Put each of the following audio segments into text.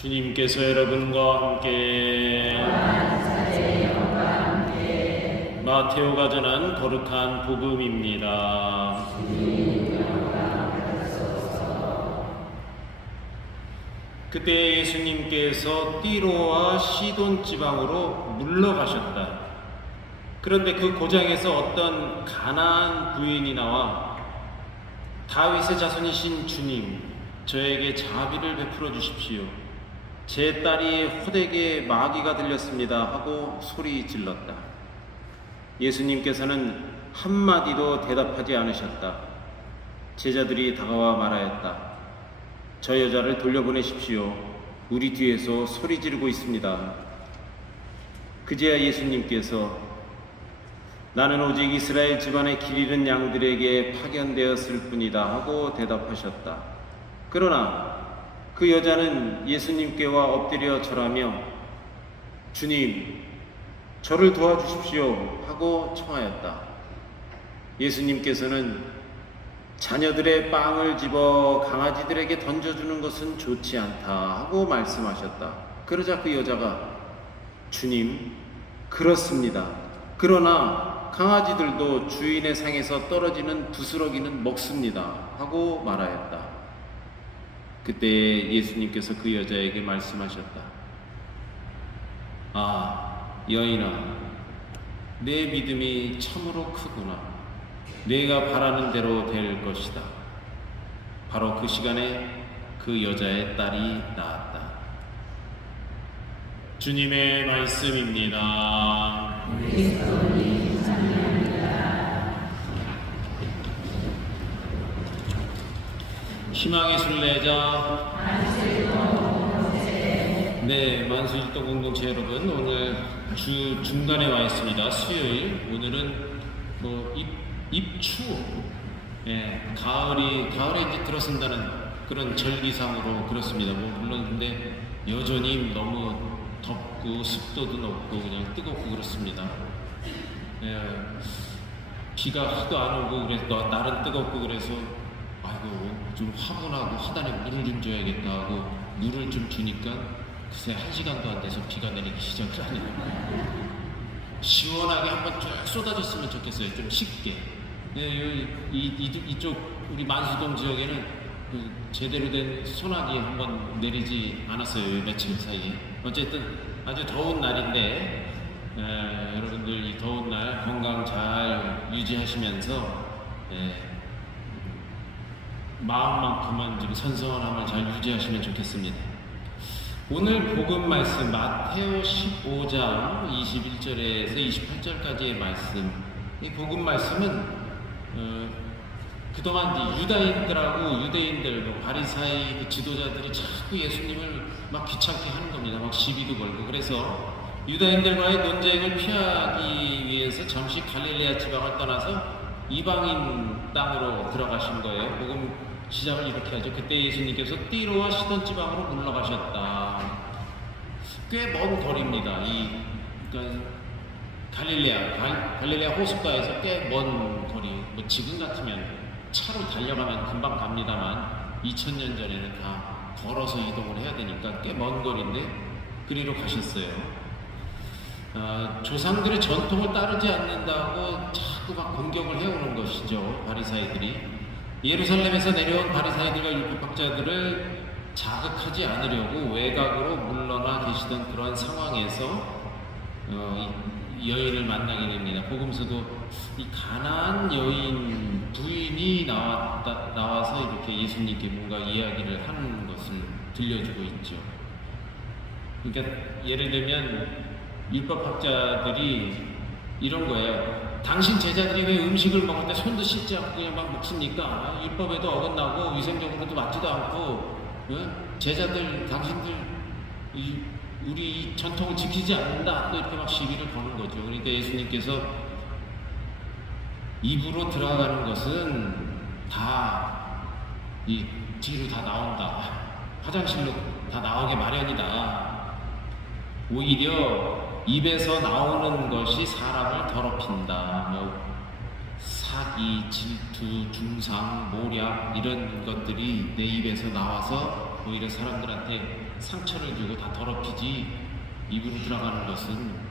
주님께서 여러분과 함께 마테오가 전한 거룩한 복음입니다. 그때 예수님께서 띠로와 시돈 지방으로 물러가셨다. 그런데 그 고장에서 어떤 가나안 부인이 나와 다윗의 자손이신 주님, 저에게 자비를 베풀어 주십시오. 제 딸이 호되게 마귀가 들렸습니다 하고 소리 질렀다. 예수님께서는 한마디도 대답하지 않으셨다. 제자들이 다가와 말하였다. 저 여자를 돌려보내십시오. 우리 뒤에서 소리 지르고 있습니다. 그제야 예수님께서 나는 오직 이스라엘 집안의 길 잃은 양들에게 파견되었을 뿐이다 하고 대답하셨다. 그러나 그 여자는 예수님께와 엎드려 절하며 주님, 저를 도와주십시오 하고 청하였다. 예수님께서는 자녀들의 빵을 집어 강아지들에게 던져주는 것은 좋지 않다 하고 말씀하셨다. 그러자 그 여자가 주님, 그렇습니다. 그러나 강아지들도 주인의 상에서 떨어지는 부스러기는 먹습니다 하고 말하였다. 그때 예수님께서 그 여자에게 말씀하셨다. 아, 여인아, 내 믿음이 참으로 크구나. 내가 바라는 대로 될 것이다. 바로 그 시간에 그 여자의 딸이 나았다. 주님의 말씀입니다. 희망의 순례자 만수일동 공동체 여러분, 오늘 주 중간에 와 있습니다. 수요일. 오늘은 입추, 가을에 이제 들어선다는 그런 절기상으로 그렇습니다. 물론 근데 여전히 너무 덥고 습도도 높고 그냥 뜨겁고 그렇습니다. 비가 하도 안 오고 그래서 날은 뜨겁고 그래서 아이고 좀 화분하고 하단에 물을 좀 줘야겠다 하고 물을 좀 주니까 글쎄 1시간도 안 돼서 비가 내리기 시작을 하네요. 시원하게 한번 쭉 쏟아졌으면 좋겠어요. 좀 쉽게. 이쪽 우리 만수동 지역에는 제대로 된 소나기 한번 내리지 않았어요. 며칠 사이에. 어쨌든 아주 더운 날인데 여러분들 이 더운 날 건강 잘 유지하시면서 마음만큼은 지금 선선함을 잘 유지하시면 좋겠습니다. 오늘 복음 말씀 마테오 15장 21절에서 28절까지의 말씀. 이 복음 말씀은 그동안 유다인들하고 유대인들, 바리사이 지도자들이 자꾸 예수님을 막 귀찮게 하는 겁니다. 막 시비도 걸고. 그래서 유다인들과의 논쟁을 피하기 위해서 잠시 갈릴레아 지방을 떠나서 이방인 땅으로 들어가신 거예요. 복음 시작을 이렇게 하죠. 그때 예수님께서 띠로와 시돈 지방으로 물러가셨다. 꽤 먼 거리입니다. 그러니까 갈릴레아 호숫가에서 꽤 먼 거리. 지금 같으면 차로 달려가면 금방 갑니다만 2000년 전에는 다 걸어서 이동을 해야 되니까 꽤 먼 거리인데 그리로 가셨어요. 조상들의 전통을 따르지 않는다고 자꾸 막 공격을 해오는 것이죠. 바리사이들이. 예루살렘에서 내려온 바리사이들과 율법학자들을 자극하지 않으려고 외곽으로 물러나 계시던 그러한 상황에서 이 여인을 만나게 됩니다. 복음서도 이 가나안 여인 부인이 나와서 이렇게 예수님께 뭔가 이야기를 하는 것을 들려주고 있죠. 그러니까 예를 들면 율법학자들이 이런 거예요. 당신 제자들이 왜 음식을 먹을 때 손도 씻지 않고 그냥 막 먹습니까? 율법에도 어긋나고 위생적으로도 맞지도 않고 제자들, 당신들 우리 이 전통을 지키지 않는다 또 이렇게 막 시비를 거는 거죠. 그러니까 예수님께서 입으로 들어가는 것은 다 이 뒤로 다 나온다. 화장실로 다 나오게 마련이다. 오히려 입에서 나오는 것이 사람을 더럽힌다. 사기, 질투, 중상, 모략 이런 것들이 내 입에서 나와서 오히려 사람들한테 상처를 주고 다 더럽히지 입으로 들어가는 것은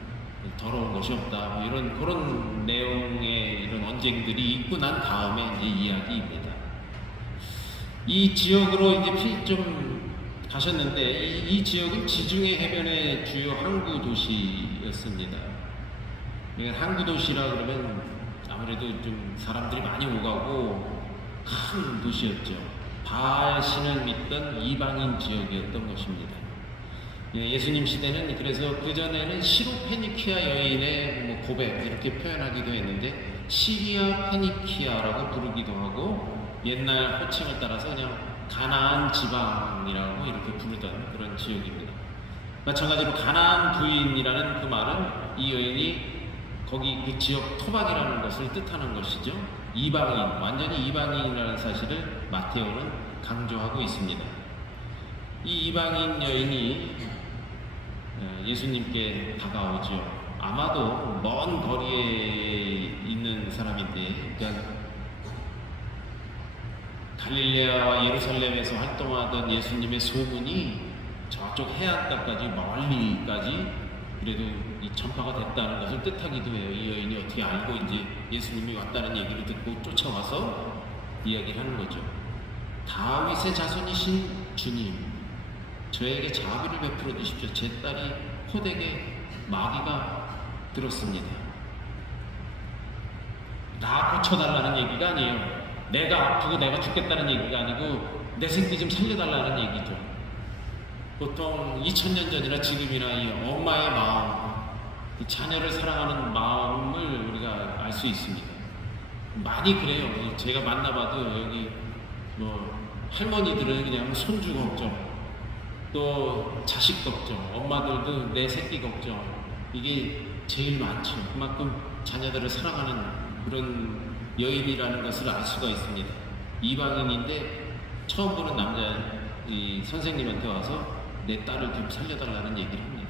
더러운 것이 없다. 뭐 이런 그런 내용의 이런 언쟁들이 있고 난 다음에 이제 이야기입니다. 이 지역으로 이제 좀 가셨는데 이 지역은 지중해 해변의 주요 항구 도시였습니다. 항구 도시라 그러면 아무래도 좀 사람들이 많이 오가고 큰 도시였죠. 바알신을 믿던 이방인 지역이었던 것입니다. 예수님 시대는 그래서 그 전에는 시로페니키아 여인의 뭐 고백 이렇게 표현하기도 했는데 시리아 페니키아라고 부르기도 하고 옛날 호칭을 따라서 그냥 가나안 지방이라고 이렇게 부르던 그런 지역입니다. 마찬가지로 가나안 부인이라는 그 말은 이 여인이 거기 그 지역 토박이라는 것을 뜻하는 것이죠. 이방인, 완전히 이방인이라는 사실을 마테오는 강조하고 있습니다. 이 이방인 여인이 예수님께 다가오죠. 아마도 먼 거리에 있는 사람인데, 그러니까 갈릴레아와 예루살렘에서 활동하던 예수님의 소문이 저쪽 해안가까지 멀리까지 그래도 이 전파가 됐다는 것을 뜻하기도 해요. 이 여인이 어떻게 알고 이제 예수님이 왔다는 얘기를 듣고 쫓아와서 이야기를 하는 거죠. 다윗의 자손이신 주님, 저에게 자비를 베풀어 주십시오. 제 딸이 호되게 마귀가 들었습니다. 나 고쳐달라는 얘기가 아니에요. 내가 아프고 내가 죽겠다는 얘기가 아니고 내 새끼 좀 살려달라는 얘기죠. 보통 2000년 전이나 지금이나 이 엄마의 마음, 이 자녀를 사랑하는 마음을 우리가 알 수 있습니다. 많이 그래요. 제가 만나봐도 여기 뭐 할머니들은 그냥 손주 걱정, 또 자식 걱정, 엄마들도 내 새끼 걱정, 이게 제일 많죠. 그만큼 자녀들을 사랑하는 그런 여인이라는 것을 알 수가 있습니다. 이방인인데 처음 보는 남자 이 선생님한테 와서 내 딸을 좀 살려달라는 얘기를 합니다.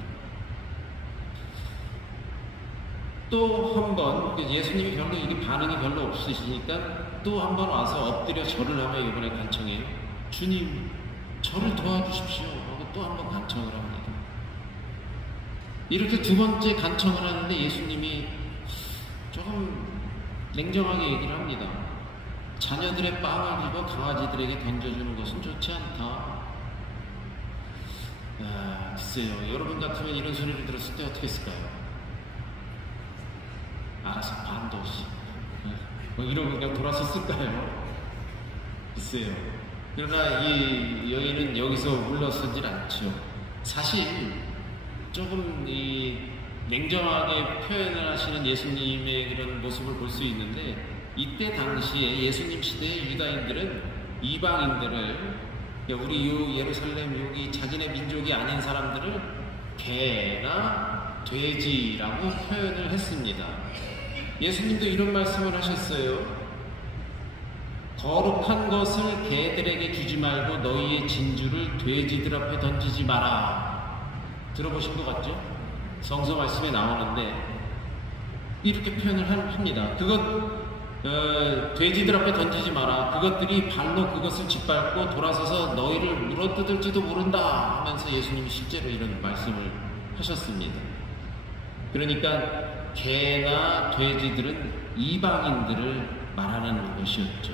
또 한 번 예수님이 별로 이게 반응이 별로 없으시니까 또 한 번 와서 엎드려 절을 하며 이번에 간청해요. 주님, 저를 도와주십시오 하고 또 한 번 간청을 합니다. 이렇게 두 번째 간청을 하는데 예수님이 조금 냉정하게 얘기를 합니다. 자녀들의 빵을 집어 강아지들에게 던져주는 것은 좋지 않다. 글쎄요, 여러분 같으면 이런 소리를 들었을 때 어떻게 했을까요? 알아서 반도시 뭐 이러고 그냥 돌아섰을까요? 글쎄요. 그러나 이 여인은 여기서 물러서질 않죠. 사실 조금 이 냉정하게 표현을 하시는 예수님의 그런 모습을 볼 수 있는데, 이때 당시에 예수님 시대의 유다인들은 이방인들을, 우리 예루살렘 여기 자기네 민족이 아닌 사람들을 개나 돼지라고 표현을 했습니다. 예수님도 이런 말씀을 하셨어요. 거룩한 것을 개들에게 주지 말고 너희의 진주를 돼지들 앞에 던지지 마라. 들어보신 것 같죠? 성서 말씀에 나오는데 이렇게 표현을 합니다. 돼지들 앞에 던지지 마라. 그것들이 발로 그것을 짓밟고 돌아서서 너희를 물어뜯을지도 모른다 하면서 예수님이 실제로 이런 말씀을 하셨습니다. 그러니까 개나 돼지들은 이방인들을 말하는 것이었죠.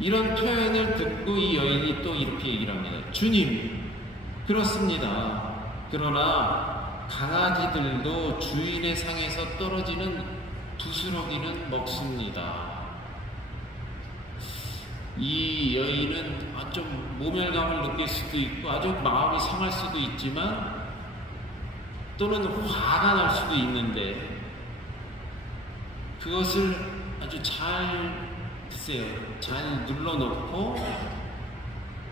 이런 표현을 듣고 이 여인이 또 이렇게 얘기를 합니다. 주님, 그렇습니다. 그러나 강아지들도 주인의 상에서 떨어지는 부스러기는 먹습니다. 이 여인은 좀 모멸감을 느낄 수도 있고 아주 마음이 상할 수도 있지만 또는 화가 날 수도 있는데 그것을 아주 잘 눌러놓고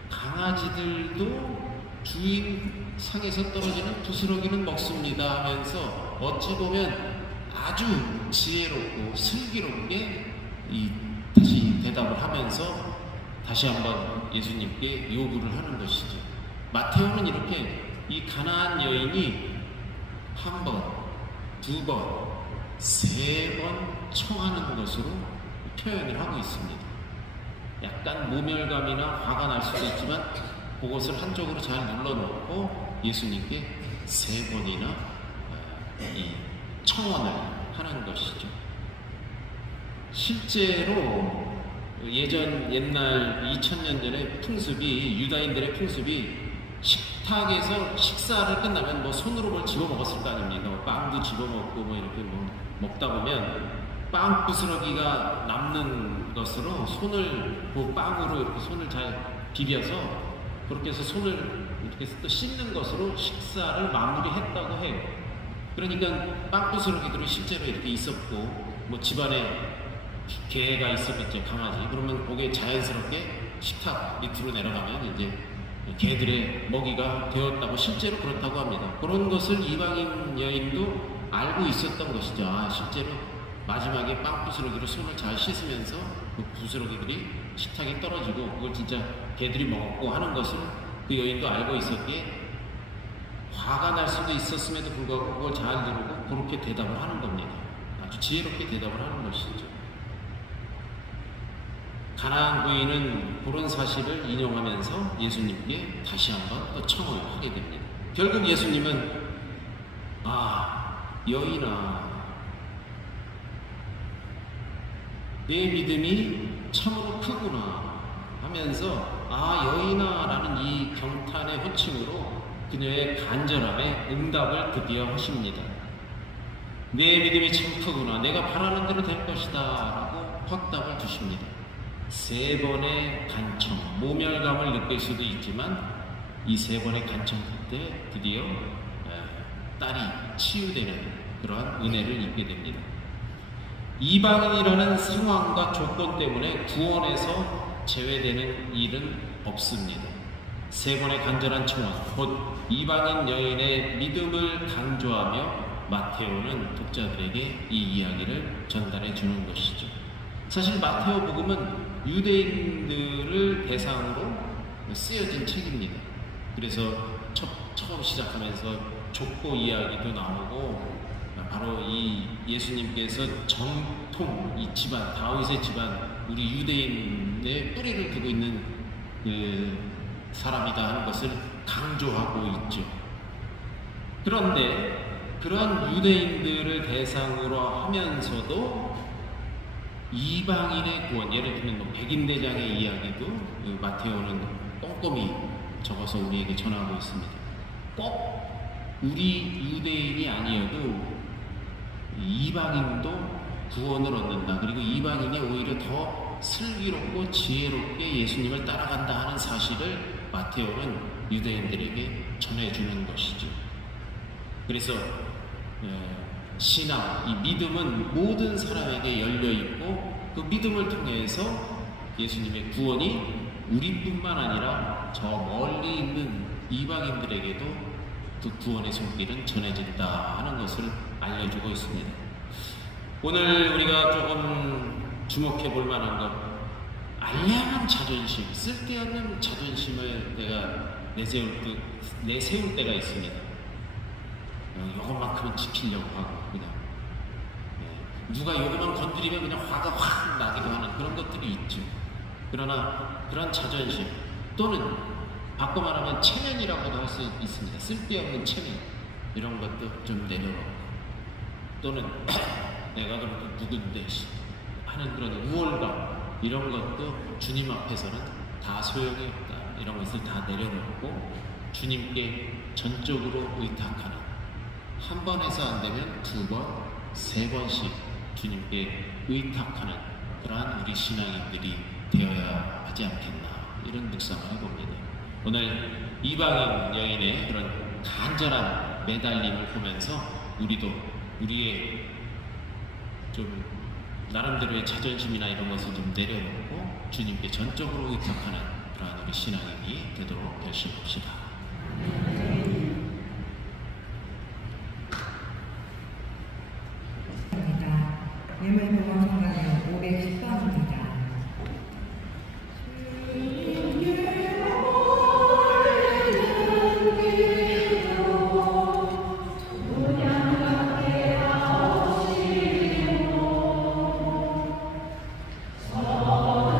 강아지들도 주인 상에서 떨어지는 부스러기는 먹습니다 하면서 어찌 보면 아주 지혜롭고 슬기롭게 다시 대답을 하면서 다시 한번 예수님께 요구를 하는 것이죠. 마테오는 이렇게 이 가나안 여인이 한 번, 두 번, 세 번 청하는 것으로 표현을 하고 있습니다. 약간 모멸감이나 화가 날 수도 있지만 그것을 한쪽으로 잘 눌러놓고 예수님께 3번이나 이 청원을 하는 것이죠. 실제로 옛날 2000년 전의 풍습이, 유다인들의 풍습이 식탁에서 식사를 끝나면 뭐 손으로 뭘 집어먹었을 거 아닙니까? 뭐 빵도 집어먹고 뭐 이렇게 뭐 먹다 보면 빵 부스러기가 남는 것으로 손을, 그 빵으로 이렇게 손을 잘 비벼서 그렇게 해서 손을 이렇게 해서 또 씻는 것으로 식사를 마무리했다고 해요. 그러니까 빵 부스러기들이 실제로 이렇게 있었고, 뭐 집안에 개가 있었겠죠, 강아지. 그러면 그게 자연스럽게 식탁 밑으로 내려가면 이제 개들의 먹이가 되었다고, 실제로 그렇다고 합니다. 그런 것을 이방인 여인도 알고 있었던 것이죠. 아, 실제로 마지막에 빵 부스러기로 손을 잘 씻으면서 그 부스러기들이 식탁에 떨어지고 그걸 진짜 개들이 먹고 하는 것을 그 여인도 알고 있었기에 화가 날 수도 있었음에도 불구하고 그걸 잘 누르고 그렇게 대답을 하는 겁니다. 아주 지혜롭게 대답을 하는 것이죠. 가나안 부인은 그런 사실을 인용하면서 예수님께 다시 한번 또 청을 하게 됩니다. 결국 예수님은 여인아, 내 믿음이 참으로 크구나 하면서 여인아 라는 이 경탄의 호칭으로 그녀의 간절함에 응답을 드디어 하십니다. 내 믿음이 참 크구나, 내가 바라는 대로 될 것이다 라고 확답을 주십니다. 3번의 간청, 모멸감을 느낄 수도 있지만 이 3번의 간청 끝에 드디어 딸이 치유되는 그러한 은혜를 입게 됩니다. 이방인이라는 상황과 조건 때문에 구원에서 제외되는 일은 없습니다. 3번의 간절한 청원, 곧 이방인 여인의 믿음을 강조하며 마테오는 독자들에게 이 이야기를 전달해 주는 것이죠. 사실 마테오 복음은 유대인들을 대상으로 쓰여진 책입니다. 그래서 처음 시작하면서 족보 이야기도 나오고, 바로 이 예수님께서 정통 이 집안, 다윗의 집안, 우리 유대인의 뿌리를 두고 있는 그 사람이다 하는 것을 강조하고 있죠. 그런데 그런 유대인들을 대상으로 하면서도 이방인의 구원, 예를 들면 뭐 백인대장의 이야기도 마테오는 꼼꼼히 적어서 우리에게 전하고 있습니다. 꼭 우리 유대인이 아니어도 이방인도 구원을 얻는다. 그리고 이방인이 오히려 더 슬기롭고 지혜롭게 예수님을 따라간다 하는 사실을 마테오는 유대인들에게 전해주는 것이죠. 그래서 신앙, 이 믿음은 모든 사람에게 열려있고 그 믿음을 통해서 예수님의 구원이 우리뿐만 아니라 저 멀리 있는 이방인들에게도 그 구원의 손길은 전해진다 하는 것을 알려주고 있습니다. 오늘 우리가 조금 주목해 볼 만한 것, 알량한 자존심, 쓸데없는 자존심을 내가 내세울 때가 있습니다. 이것만큼은 지키려고 하고, 그냥 누가 이것만 건드리면 그냥 화가 확 나기도 하는 그런 것들이 있죠. 그러나 그런 자존심 또는 바꿔 말하면 체면이라고도 할 수 있습니다. 쓸데없는 체면, 이런 것도 좀 내려놓고, 또는 내가 그렇게 누군데 하는 그런 우월감, 이런 것도 주님 앞에서는 다 소용이 없다. 이런 것을 다 내려놓고 주님께 전적으로 의탁하는, 한 번 해서 안 되면 2번, 3번씩 주님께 의탁하는 그러한 우리 신앙인들이 되어야 하지 않겠나, 이런 묵상을 해봅니다. 오늘 이방인 여인의 그런 간절한 매달림을 보면서 우리도 우리의 좀 나름대로의 자존심이나 이런 것을 좀 내려놓고 주님께 전적으로 의탁하는 그러한 우리 신앙인이 되도록 결심합시다. 예물보건 성가는 510번입니다. Oh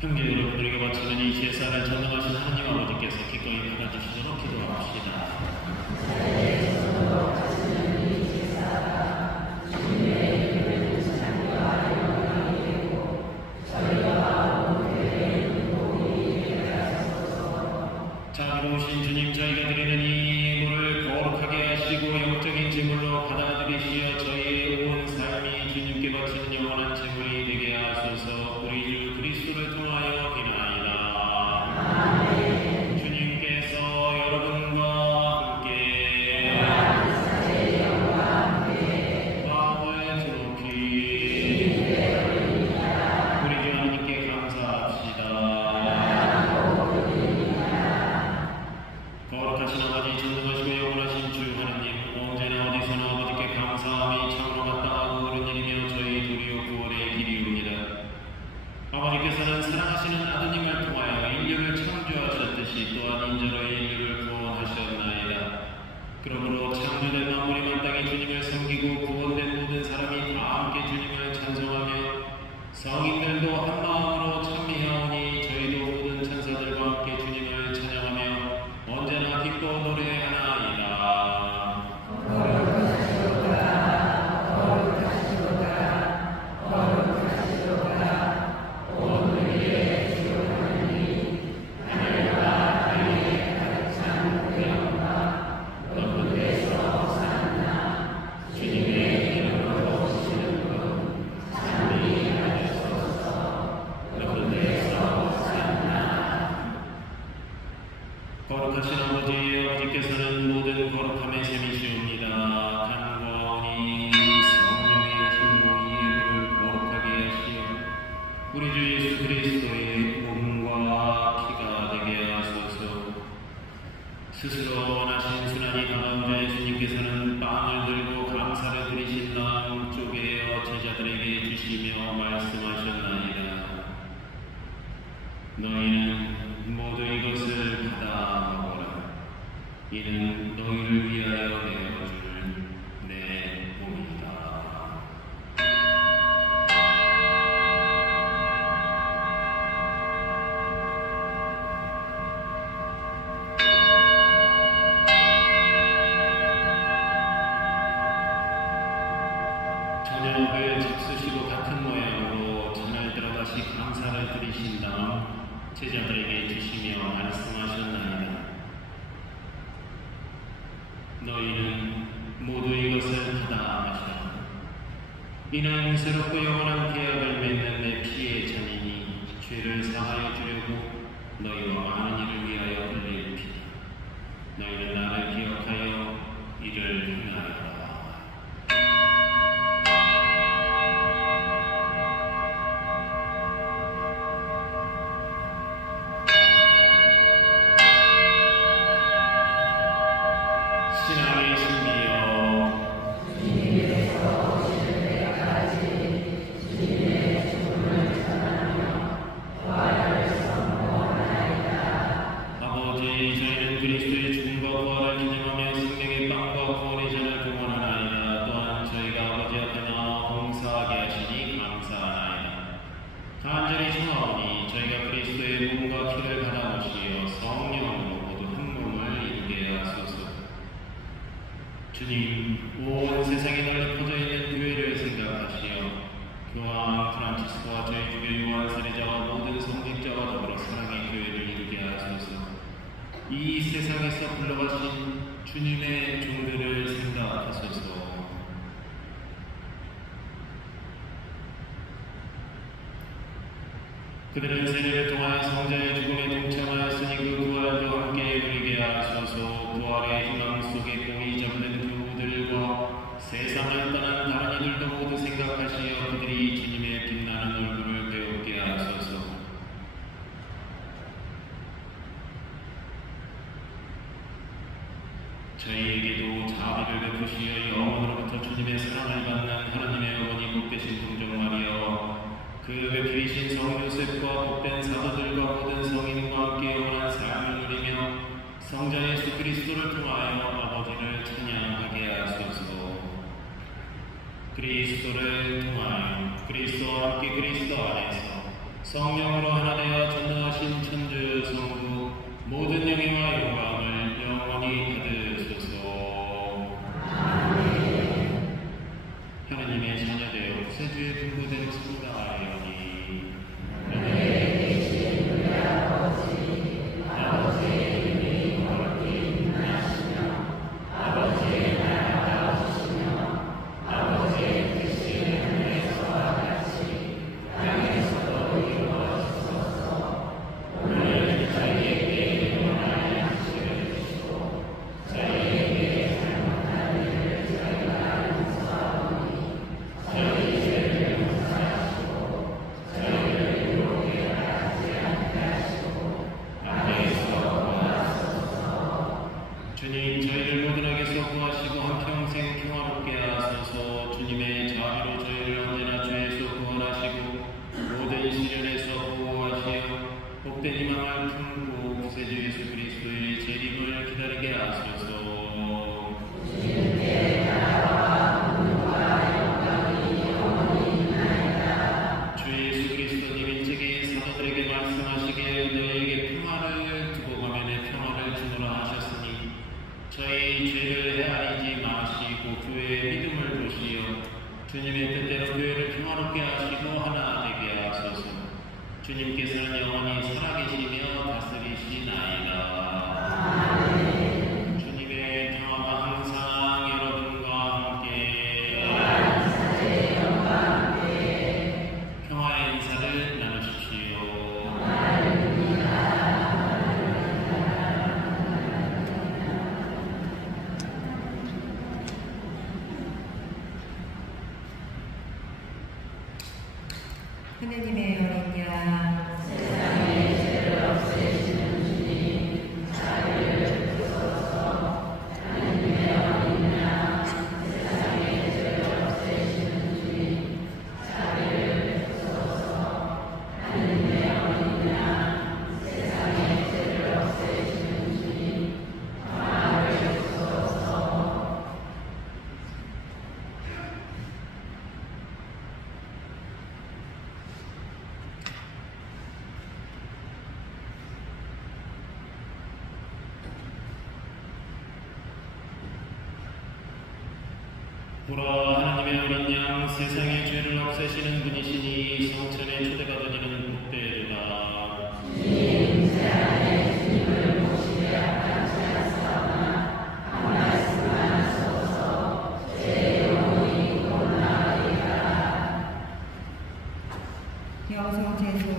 형제 여러분, 우리가 바치는 이 제사를 전능하신 하나님 아버지께서 기꺼이 받아주시도록 기도합시다. 자비로우신 주님, 저희가 드리는 이 예물을 거룩하게 하시고 영적인 제물로 받아들이시어 저희의 온 삶이 주님께 바치는 영원한 제물이 되게 하소서. 우리 주 그리스도를 통하여 비나이다. 아멘. 주님께서 여러분과 함께 마음을 드높이 우리 주 하나님께 감사합시다. 거룩하신 아버지, 전능하시고 영원하신 주 하나님, 언제나 어디서나 아버지께 감사함이 참으로 마땅하고 옳은 일이며 저희 도리어 구원의 길이옵니다. 아버지께서는 사랑하시는 아드님을 통하여 인류를 창조하셨듯이 또한 인자로 인류를 구원하셨나이다. 그러므로 창조된 만물이 마땅히 주님을 섬기고 구원된 모든 사람이 다 함께 주님을 찬송하며 성인들도 한 마음으로 찬미하오니 저희도 모든 천사들과 함께 주님을 찬양하며 언제나 기뻐 노래하나이다. 거룩하신 아버지, 아버지께서는 모든 거룩함의 셈이시옵니다. 간구하오니 성령의 힘으로 이 예물을 거룩하게 하시어 우리 주 예수 그리스도의 몸과 피가 되게 하소서. 스스로 원하신 순환이 당한 자의 주님께서는 빵을 들고 감사를 드리신 다음 쪼개어 제자들에게 주시며 말씀하셨나이다. 너희는 모두 이것을 받아 먹어라. 이는 너희를 위하여 내어줄 내 몸이다. 저녁을 잡수시고 같은 모양으로 잔을 들어 다시 감사를 드리신 다음 제자들에게 주시며 말씀하셨나이다. 너희는 모두 이것을 받아 마시라. 이는 새롭고 영원한 계약을 맺는 내 피의 잔이니 죄를 사하여 주려고 너희와 많은 이를 위하여 흘릴 피다. 너희는 나를 기억하여 이를 행하여라. 신앙의 신비여, 아버지, 저희는 그리스도의 죽음과 부활을 기념하며 생명의 빵과 구원의 잔을 공헌하나이다. 또한 저희가 아버지 앞에 나와 봉사하게 하시니 감사하나이다. 간절히 청하오니 저희가 그리스도의 몸과 피를 받아 모시어 성령으로 모두 한 몸을 이루게 하소서. 주님, 온 세상에 널리 퍼져 있는 교회를 생각하시어 교황 프란치스코와 저희 주교 요한 세례자와 모든 성직자와 더불어 사랑의 교회를 이루게 하소서. 이 세상에서 불러가신 주님의 종들을 생각하소서. 그들은 세례를 통하여 성자의 죽음에 동참하였으니 그 부활도 함께 누리게 하소서. 부활의 희망 속에 공이 잡는 그들과 세상을 떠난 다른 이들도 모두 생각하시어 그들이 주님의 빛나는 얼굴을 배우게 하소서. 저희에게도 자비를 베푸시어 영원으로부터 주님의 사랑을 받는 하나님의 어머니 복되신 동정 마리아와 그 베푸이신 성 요셉과 복된 사도들과 모든 성인과 함께 영원한 삶을 누리며 성자 예수 그리스도를 통하여 아버지를 찬양하게 하소서. 그리스도를 통하여 그리스도와 함께 그리스도 안에서 성령으로 하나 되어 전능하신 천주 성부 모든 영예와 영광을 영원히 받으소서. 하나님의 자녀되어 구세주의 분부된 성당하여니 주님, 저희를 모든 악에서 구하시고 한평생 평화롭게 하소서. 주님의 자비로 저희를 언제나 죄에서 구원하시고 모든 시련에서 보호하시어 복된 희망을 품고 구세주 예수 그리스도의 재림을 기다리게 하소서. 주 예수 그리스도님 일찍이 사도들에게 말씀하시기에 너희에게 평화를 두고 가면 평화를 주노라 하셨으니 저희 죄를 헤아리지 마시고 교회의 믿음을 보시어 주님의 뜻대로 교회를 평화롭게 하시고 하나 되게 하소서. 주님께서는 영원히 살아계시며 다스리시나이다. 주님의 평화가 항상 여러분과 함께 평화의 인사를 나누십시오. 하느님의 어린 양 보라, 하나님의 어린 양, 세상의 죄를 없애시는 분이시니 성천에 초대받으니는 복되리라. 여성 제소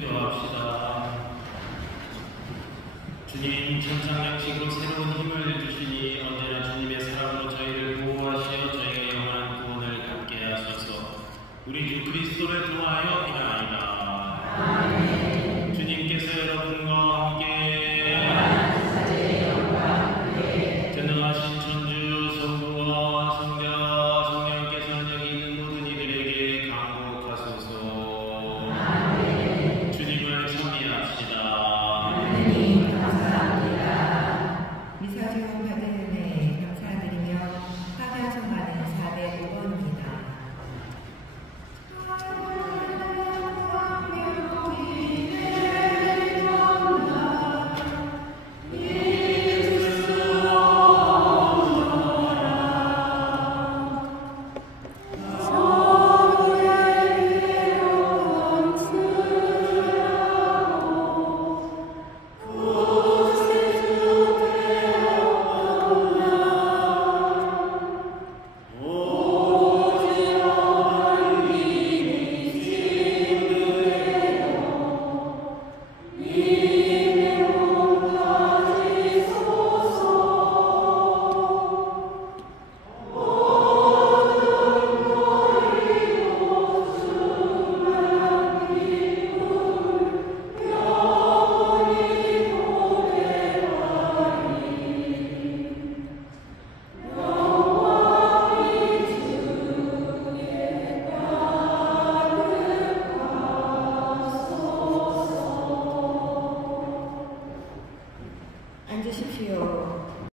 기도합시다. 주님, 천상 양식으로 새로운 힘을 주시니